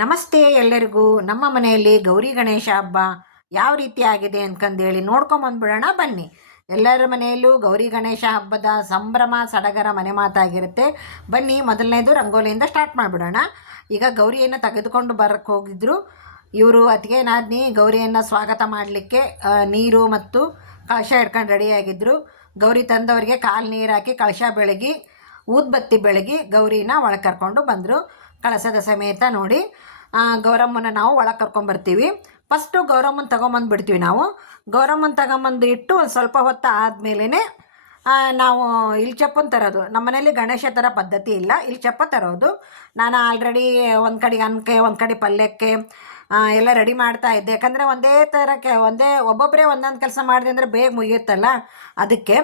ನಮಸ್ತೆ ಎಲ್ಲರಿಗೂ. ನಮ್ಮ ಮನೆಯಲ್ಲಿ ಗೌರಿ ಗಣೇಶ ಹಬ್ಬ ಯಾವ ರೀತಿ ಆಗಿದೆ ಅನ್ಕಂದೇಳಿ ನೋಡ್ಕೊಂಬಂದ್ಬಿಡೋಣ ಬನ್ನಿ. ಎಲ್ಲರ ಮನೆಯಲ್ಲೂ ಗೌರಿ ಗಣೇಶ ಹಬ್ಬದ ಸಂಭ್ರಮ, ಸಡಗರ ಮನೆ ಮಾತಾಗಿರುತ್ತೆ. ಬನ್ನಿ, ಮೊದಲನೇದು ರಂಗೋಲಿಯಿಂದ ಸ್ಟಾರ್ಟ್ ಮಾಡಿಬಿಡೋಣ. ಈಗ ಗೌರಿಯನ್ನು ತೆಗೆದುಕೊಂಡು ಬರಕ್ಕೆ ಹೋಗಿದ್ರು. ಇವರು ಅತ್ತಿಗೆ ನಾದಿನಿ, ಗೌರಿಯನ್ನು ಸ್ವಾಗತ ಮಾಡಲಿಕ್ಕೆ ನೀರು ಮತ್ತು ಕಳಶ ಹಿಡ್ಕೊಂಡು ರೆಡಿಯಾಗಿದ್ದರು ಗೌರಿ ತಂದವರಿಗೆ ಕಾಲು ನೀರು ಹಾಕಿ ಕಳಶ ಬೆಳಗಿ, ಊದ್ಬತ್ತಿ ಬೆಳಗಿ ಗೌರಿನ ಒಳಗೆ ಕರ್ಕೊಂಡು ಬಂದರು. ಕಳಸದ ಸಮೇತ ನೋಡಿ ಗೌರಮ್ಮನ ನಾವು ಒಳಗೆ ಕರ್ಕೊಂಬರ್ತೀವಿ ಫಸ್ಟು ಗೌರಮ್ಮನ ತಗೊಂಬಂದ್ಬಿಡ್ತೀವಿ ನಾವು. ಗೌರಮ್ಮನ ತಗೊಂಬಂದು ಇಟ್ಟು ಒಂದು ಸ್ವಲ್ಪ ಹೊತ್ತು ಆದಮೇಲೆ ನಾವು ಇಲ್ಚಪ್ಪನ ತರೋದು. ನಮ್ಮ ಮನೇಲಿ ಗಣೇಶ ಥರ ಪದ್ಧತಿ ಇಲ್ಲ. ಇಲ್ಚಪ್ಪ ತರೋದು. ನಾನು ಆಲ್ರೆಡಿ ಒಂದು ಕಡೆಗೆ ಅನ್ನಕ್ಕೆ ಒಂದು ಕಡೆ ಪಲ್ಯಕ್ಕೆ ಎಲ್ಲ ರೆಡಿ ಮಾಡ್ತಾ ಇದ್ದೆ. ಯಾಕಂದರೆ ಒಂದೇ ಥರಕ್ಕೆ ಒಂದೇ ಒಬ್ಬೊಬ್ಬರೇ ಒಂದೊಂದು ಕೆಲಸ ಮಾಡಿದೆ ಅಂದರೆ ಬೇಗ ಮುಗಿಯುತ್ತಲ್ಲ. ಅದಕ್ಕೆ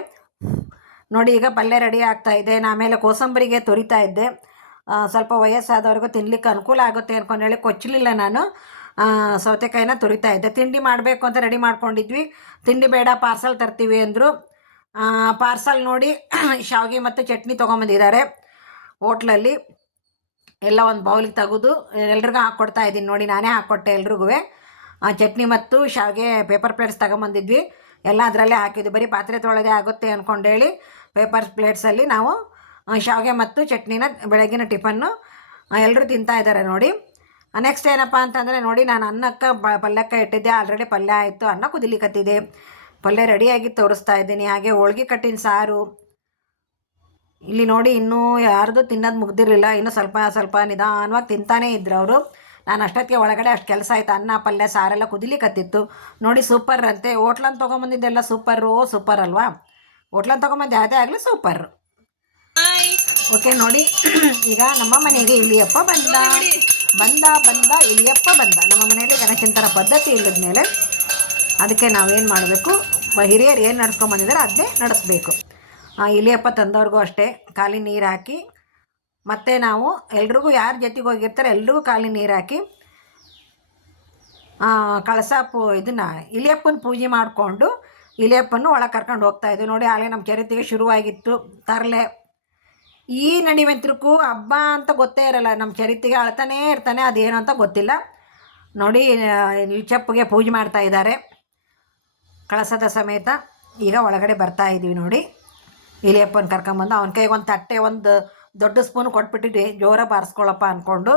ನೋಡಿ ಈಗ ಪಲ್ಯ ರೆಡಿ ಆಗ್ತಾ ಇದೆ. ಆಮೇಲೆ ಕೋಸಂಬರಿಗೆ ತುರಿತಾ ಇದ್ದೆ. ಸ್ವಲ್ಪ ವಯಸ್ಸಾದವ್ರಿಗೂ ತಿನ್ಲಿಕ್ಕೆ ಅನುಕೂಲ ಆಗುತ್ತೆ ಅಂದ್ಕೊಂಡು ಹೇಳಿ ಕೊಚ್ಚಲಿಲ್ಲ ನಾನು. ಸೌತೆಕಾಯಿನ ತುರಿತಾ ಇದ್ದೆ. ತಿಂಡಿ ಮಾಡಬೇಕು ಅಂತ ರೆಡಿ ಮಾಡ್ಕೊಂಡಿದ್ವಿ. ತಿಂಡಿ ಬೇಡ, ಪಾರ್ಸಲ್ ತರ್ತೀವಿ ಅಂದರು. ಪಾರ್ಸಲ್ ನೋಡಿ ಶಾವಿಗೆ ಮತ್ತು ಚಟ್ನಿ ತೊಗೊಂಬಂದಿದ್ದಾರೆ ಹೋಟ್ಲಲ್ಲಿ. ಎಲ್ಲ ಒಂದು ಬೌಲಿಗೆ ತೆಗೆದು ಎಲ್ರಿಗೂ ಹಾಕ್ಕೊಡ್ತಾ ಇದ್ದೀನಿ ನೋಡಿ, ನಾನೇ ಹಾಕ್ಕೊಟ್ಟೆ ಎಲ್ರಿಗೂ. ಚಟ್ನಿ ಮತ್ತು ಶಾವಿಗೆ ಪೇಪರ್ ಪ್ಲೇಟ್ಸ್ ತಗೊಂಬಂದಿದ್ವಿ. ಎಲ್ಲ ಅದರಲ್ಲೇ ಹಾಕಿದ್ವಿ ಬರೀ ಪಾತ್ರೆ ತೊಳೆದೇ ಆಗುತ್ತೆ ಅಂದ್ಕೊಂಡೇಳಿ ಪೇಪರ್ ಪ್ಲೇಟ್ಸಲ್ಲಿ ನಾವು ಶಾವಿಗೆ ಮತ್ತು ಚಟ್ನಿನ ಬೆಳಗಿನ ಟಿಫನ್ನು ಎಲ್ಲರೂ ತಿಂತಾ ಇದ್ದಾರೆ ನೋಡಿ. ನೆಕ್ಸ್ಟ್ ಏನಪ್ಪ ಅಂತಂದರೆ ನೋಡಿ, ನಾನು ಅನ್ನಕ್ಕೆ ಬ, ಪಲ್ಯಕ್ಕೆ ಇಟ್ಟಿದ್ದೆ ಆಲ್ರೆಡಿ ಪಲ್ಯ ಆಯಿತು, ಅನ್ನ ಕುದಿಲಿಕತ್ತಿದೆ ಪಲ್ಯ ರೆಡಿಯಾಗಿ ತೋರಿಸ್ತಾ ಇದ್ದೀನಿ, ಹಾಗೆ ಹೋಳ್ಗೆ ಕಟ್ಟಿನ ಸಾರು. ಇಲ್ಲಿ ನೋಡಿ, ಇನ್ನೂ ಯಾರ್ದು ತಿನ್ನೋದು ಮುಗ್ದಿರಲಿಲ್ಲ, ಇನ್ನೂ ಸ್ವಲ್ಪ ಸ್ವಲ್ಪ ನಿಧಾನವಾಗಿ ತಿಂತಾನೇ ಇದ್ರು ಅವರು. ನಾನು ಅಷ್ಟೊತ್ತಿಗೆ ಒಳಗಡೆ ಅಷ್ಟು ಕೆಲಸ ಆಯ್ತು, ಅನ್ನ, ಪಲ್ಯ, ಸಾರೆಲ್ಲ ಕುದಿಲಿಕತ್ತಿತ್ತು ನೋಡಿ ಸೂಪರ್ ಅಂತೆ. ಹೋಟ್ಲನ್ನು ತೊಗೊಂಬಂದಿದ್ದೆಲ್ಲ ಸೂಪರು ಸೂಪರ್ ಅಲ್ವಾ? ಹೋಟ್ಲನ್ನು ತೊಗೊಂಬಂದು ಯಾವುದೇ ಆಗಲಿ ಸೂಪರ್ ಓಕೆ ನೋಡಿ. ಈಗ ನಮ್ಮ ಮನೆಗೆ ಇಲಿಯಪ್ಪ ಬಂದ. ಬಂದ ಬಂದ ಇಲಿಯಪ್ಪ ಬಂದ. ನಮ್ಮ ಮನೆಯಲ್ಲಿ ಗಣೇಶನ ಪದ್ಧತಿ ಇಲ್ಲದ ಮೇಲೆ ಅದಕ್ಕೆ ನಾವೇನು ಮಾಡಬೇಕು? ಹಿರಿಯರು ಏನು ನಡ್ಸ್ಕೊಂಬಂದಿದ್ದಾರೆ ಅದನ್ನೇ ನಡೆಸ್ಬೇಕು. ಇಲಿಯಪ್ಪ ತಂದವ್ರಿಗೂ ಅಷ್ಟೇ. ಖಾಲಿ ನೀರು ಹಾಕಿ ಮತ್ತು ನಾವು ಎಲ್ರಿಗೂ ಯಾರ ಜೊತೆಗೆ ಹೋಗಿರ್ತಾರೆ ಎಲ್ರಿಗೂ ಖಾಲಿ ನೀರು ಹಾಕಿ ಕಳಸ ಪೂ ಇದನ್ನು ಇಲಿಯಪ್ಪನ ಪೂಜೆ ಮಾಡಿಕೊಂಡು ಇಲಿಯಪ್ಪನ ಒಳಗೆ ಕರ್ಕೊಂಡು ಹೋಗ್ತಾ ಇದ್ವಿ. ನೋಡಿ ಆಗಲೇ ನಮ್ಮ ಚರಿತ್ರೆಗೆ ಶುರುವಾಗಿತ್ತು. ತರಲೆ ಈ ನಡಿವೆಂತ್ರಕ್ಕೂ ಹಬ್ಬ ಅಂತ ಗೊತ್ತೇ ಇರಲ್ಲ. ನಮ್ಮ ಚರಿತ್ರೆಗೆ ಅಳ್ತಾನೇ ಇರ್ತಾನೆ, ಅದೇನು ಅಂತ ಗೊತ್ತಿಲ್ಲ. ನೋಡಿ ನಿಲ್ಚಪ್ಪಗೆ ಪೂಜೆ ಮಾಡ್ತಾ ಇದ್ದಾರೆ. ಕಳಸದ ಸಮೇತ ಈಗ ಒಳಗಡೆ ಬರ್ತಾ ಇದ್ದೀವಿ ನೋಡಿ. ಇಲಿಯಪ್ಪನ ಕರ್ಕೊಂಬಂದು ಅವನ ಕೈಗೆ ಒಂದು ತಟ್ಟೆ, ಒಂದು ದೊಡ್ಡ ಸ್ಪೂನ್ ಕೊಟ್ಬಿಟ್ಟಿದ್ವಿ ಜೋರ ಬಾರಿಸ್ಕೊಳಪ್ಪ ಅಂದ್ಕೊಂಡು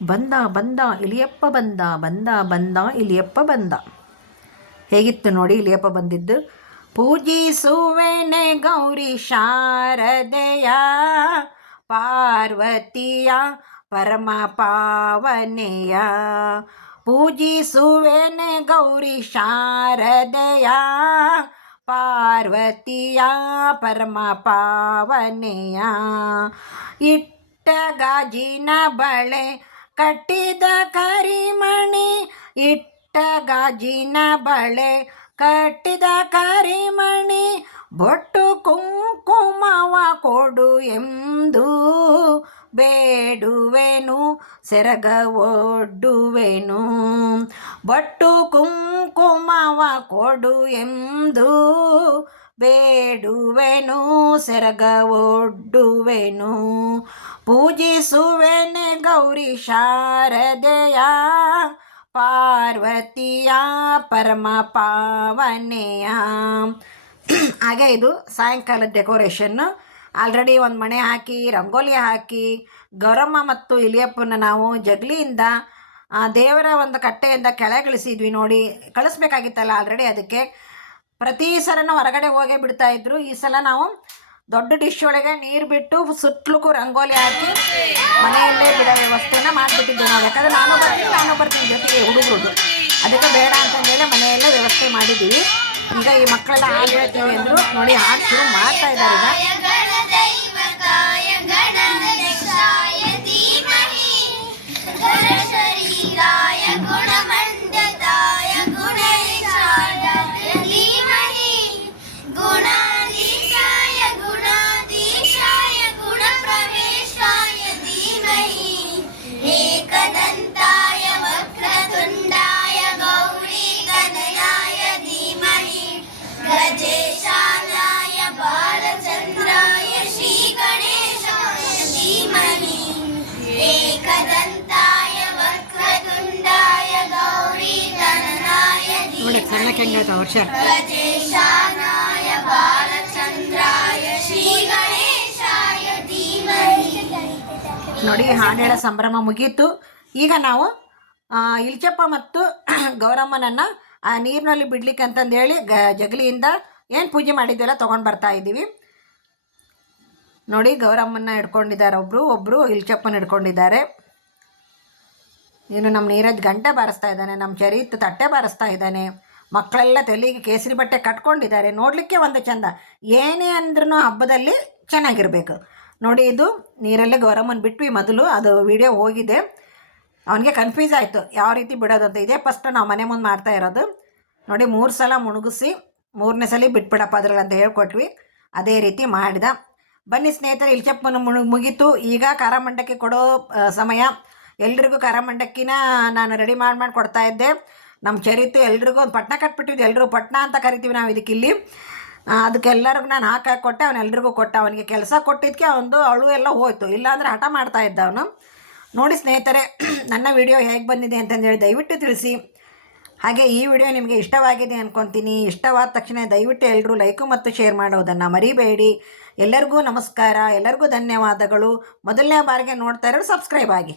ಬಂದ ಬಂದ, ಇಲಿಯಪ್ಪ ಬಂದ ಬಂದ ಬಂದ, ಇಲಿಯಪ್ಪ ಬಂದ. ಹೇಗಿತ್ತು ನೋಡಿ, ಇಲಿಯಪ್ಪ ಬಂದಿದ್ದು. ಪೂಜಿಸುವೆನೆ ಗೌರಿ ಶಾರದೆಯ ಪಾರ್ವತಿಯ ಪರಮ ಪಾವನೆಯ. ಪೂಜಿಸುವೆನೆ ಗೌರಿ ಶಾರದೆಯ ಪಾರ್ವತಿಯ ಪರಮ ಪಾವನೆಯ. ಇಟ್ಟ ಗಾಜಿನ ಬಳೆ ಕಟ್ಟಿದ ಕರಿಮಣಿ ಇಟ್ಟ ಗಾಜಿನ ಬಳೆ ಕಟ್ಟಿದ ಕರಿಮಣಿ ಬೊಟ್ಟು ಕುಂಕುಮವ ಕೊಡು ಎಂದು ಬೇಡುವೆನು, ಸೆರಗ ಒಡ್ಡುವೆನು. ಬೊಟ್ಟು ಕುಂಕುಮವ ಕೊಡು ಎಂದು ಬೇಡುವೆನು, ಸೆರಗ ಒಡ್ಡುವೆನು. ಪೂಜಿಸುವೆನೆ ಗೌರಿ ಶಾರದೆಯ ಪಾರ್ವತಿಯ ಪರಮ ಪಾವನೆಯ? ಹಾಗೆ ಇದು ಸಾಯಂಕಾಲ ಡೆಕೋರೇಷನ್ನು ಆಲ್ರೆಡಿ ಒಂದು ಮಣೆ ಹಾಕಿ, ರಂಗೋಲಿ ಹಾಕಿ, ಗೌರಮ್ಮ ಮತ್ತು ಇಲಿಯಪ್ಪನ ನಾವು ಜಗಲಿಯಿಂದ ದೇವರ ಒಂದು ಕಟ್ಟೆಯಿಂದ ಕೆಳಗಿಳಿಸಿದ್ವಿ ನೋಡಿ. ಕಳಿಸ್ಬೇಕಾಗಿತ್ತಲ್ಲ ಆಲ್ರೆಡಿ ಅದಕ್ಕೆ. ಪ್ರತಿ ಸಲನೂ ಹೊರಗಡೆ ಹೋಗೇ ಬಿಡ್ತಾ ಇದ್ರು. ಈ ಸಲ ನಾವು ದೊಡ್ಡ ಡಿಶ್ ಒಳಗೆ ನೀರು ಬಿಟ್ಟು ಸುತ್ತಲಕ್ಕೂ ರಂಗೋಲಿ ಹಾಕಿ ಮನೆಯಲ್ಲೇ ಬಿಡೋ ವ್ಯವಸ್ಥೆನ ನಾವು ಯಾಕಂದ್ರೆ ನಾನು ಬರ್ತೀನಿ ನಾನು ಬರ್ತೀನಿ ಜೊತೆಗೆ ಹುಡುಗರು. ಅದಕ್ಕೆ ಬೇಡ ಅಂತಂದೇಳಿ ಮನೆಯಲ್ಲೇ ವ್ಯವಸ್ಥೆ ಮಾಡಿದ್ದೀವಿ. ಈಗ ಈ ಮಕ್ಕಳೆಲ್ಲ ಹಾಡು ಹೇಳ್ತೀವಿ ಅಂದರು ನೋಡಿ ಹಾಡು ಶುರು ಮಾಡ್ತಾ ಇದ್ದಾರೆ ಈಗ. ನೋಡಕ್ ಸಣ್ಣಕ್ಕೆ ಹೆಂಗಾಯ್ತು ವರ್ಷ? ನೋಡಿ ಹಾಡೇಳ ಸಂಭ್ರಮ ಮುಗೀತು. ಈಗ ನಾವು ಇಲ್ಚಪ್ಪ ಮತ್ತು ಗೌರಮ್ಮನನ್ನು ಆ ನೀರಿನಲ್ಲಿ ಬಿಡ್ಲಿಕ್ಕೆ ಅಂತಂದೇಳಿ ಗ ಜಗಲಿಯಿಂದ ಏನು ಪೂಜೆ ಮಾಡಿದ್ದೆಲ್ಲ ತೊಗೊಂಡು ಬರ್ತಾ ಇದ್ದೀವಿ. ನೋಡಿ ಗೌರಮ್ಮನ ಹಿಡ್ಕೊಂಡಿದ್ದಾರೆ ಒಬ್ಬರು ಒಬ್ಬರು ಇಲ್ಚಪ್ಪನ ಹಿಡ್ಕೊಂಡಿದ್ದಾರೆ. ಇನ್ನು ನಮ್ಮ ನೀರಜ್ ಗಂಟೆ ಬಾರಿಸ್ತಾ ಇದ್ದಾನೆ, ನಮ್ಮ ಚರಿತ್ ತಟ್ಟೆ ಬಾರಿಸ್ತಾ ಇದ್ದಾನೆ. ಮಕ್ಕಳೆಲ್ಲ ತಲೆಗೆ ಕೇಸರಿ ಬಟ್ಟೆ ಕಟ್ಕೊಂಡಿದ್ದಾರೆ. ನೋಡಲಿಕ್ಕೆ ಒಂದು ಚಂದ. ಏನೇ ಅಂದ್ರೂ ಹಬ್ಬದಲ್ಲಿ ಚೆನ್ನಾಗಿರಬೇಕು. ನೋಡಿ, ಇದು ನೀರಲ್ಲೇ ಗೌರಮ್ಮನ ಬಿಟ್ವಿ ಮೊದಲು. ಅದು ವಿಡಿಯೋ ಹೋಗಿದೆ. ಅವನಿಗೆ ಕನ್ಫ್ಯೂಸ್ ಆಯಿತು. ಯಾವ ರೀತಿ ಬಿಡೋದು ಅಂತ. ಇದೇ ಫಸ್ಟ್ ನಾವು ಮನೆ ಮುಂದೆ ಮಾಡ್ತಾ ಇರೋದು. ನೋಡಿ, ಮೂರು ಸಲ ಮುಣುಗಿಸಿ, ಮೂರನೇ ಸಲ ಬಿಟ್ಬಿಡಪ್ಪ ಅದ್ರಲ್ಲಿ ಅಂತ ಹೇಳ್ಕೊಟ್ವಿ. ಅದೇ ರೀತಿ ಮಾಡಿದ. ಬನ್ನಿ ಸ್ನೇಹಿತರೆ, ಇಲ್ಚಪ್ಪನ ಮುಣು ಮುಗೀತು. ಈಗ ಖಾರ ಮಂಡಕ್ಕೆ ಕೊಡೋ ಸಮಯ. ಎಲ್ರಿಗೂ ಖಾರ ಮಂಡಕ್ಕಿನ ನಾನು ರೆಡಿ ಮಾಡಿ ಮಾಡಿ ಕೊಡ್ತಾ ಇದ್ದೆ. ನಮ್ಮ ಚರಿತ್ರೆ ಎಲ್ರಿಗೂ ಒಂದು ಪಟ್ನ ಕಟ್ಬಿಟ್ಟಿದ್ವಿ ಎಲ್ಲರೂ ಪಟ್ನ ಅಂತ ಕರಿತೀವಿ ನಾವು ಇದಕ್ಕೆ ಇಲ್ಲಿ ಅದಕ್ಕೆಲ್ಲರಿಗೂ ನಾನು ಹಾಕಿ ಕೊಟ್ಟೆ, ಅವನು ಎಲ್ರಿಗೂ ಕೊಟ್ಟ, ಅವನಿಗೆ ಕೆಲಸ ಕೊಟ್ಟಿದ್ದಕ್ಕೆ ಅವನು ಅಳು ಎಲ್ಲ ಹೋಯಿತು. ಇಲ್ಲಾಂದರೆ ಹಠ ಮಾಡ್ತಾ ಇದ್ದ ಅವನು. ನೋಡಿ ಸ್ನೇಹಿತರೆ, ನನ್ನ ವಿಡಿಯೋ ಹೇಗೆ ಬಂದಿದೆ ಅಂತಂದೇಳಿ ದಯವಿಟ್ಟು ತಿಳಿಸಿ. ಹಾಗೆ ಈ ವಿಡಿಯೋ ನಿಮಗೆ ಇಷ್ಟವಾಗಿದೆ ಅನ್ಕೊತೀನಿ. ಇಷ್ಟವಾದ ತಕ್ಷಣ ದಯವಿಟ್ಟು ಎಲ್ಲರೂ ಲೈಕು ಮತ್ತು ಶೇರ್ ಮಾಡೋದನ್ನು ಮರಿಬೇಡಿ. ಎಲ್ಲರಿಗೂ ನಮಸ್ಕಾರ, ಎಲ್ಲರಿಗೂ ಧನ್ಯವಾದಗಳು. ಮೊದಲನೇ ಬಾರಿಗೆ ನೋಡ್ತಾ ಇರೋರು ಸಬ್ಸ್ಕ್ರೈಬ್ ಆಗಿ.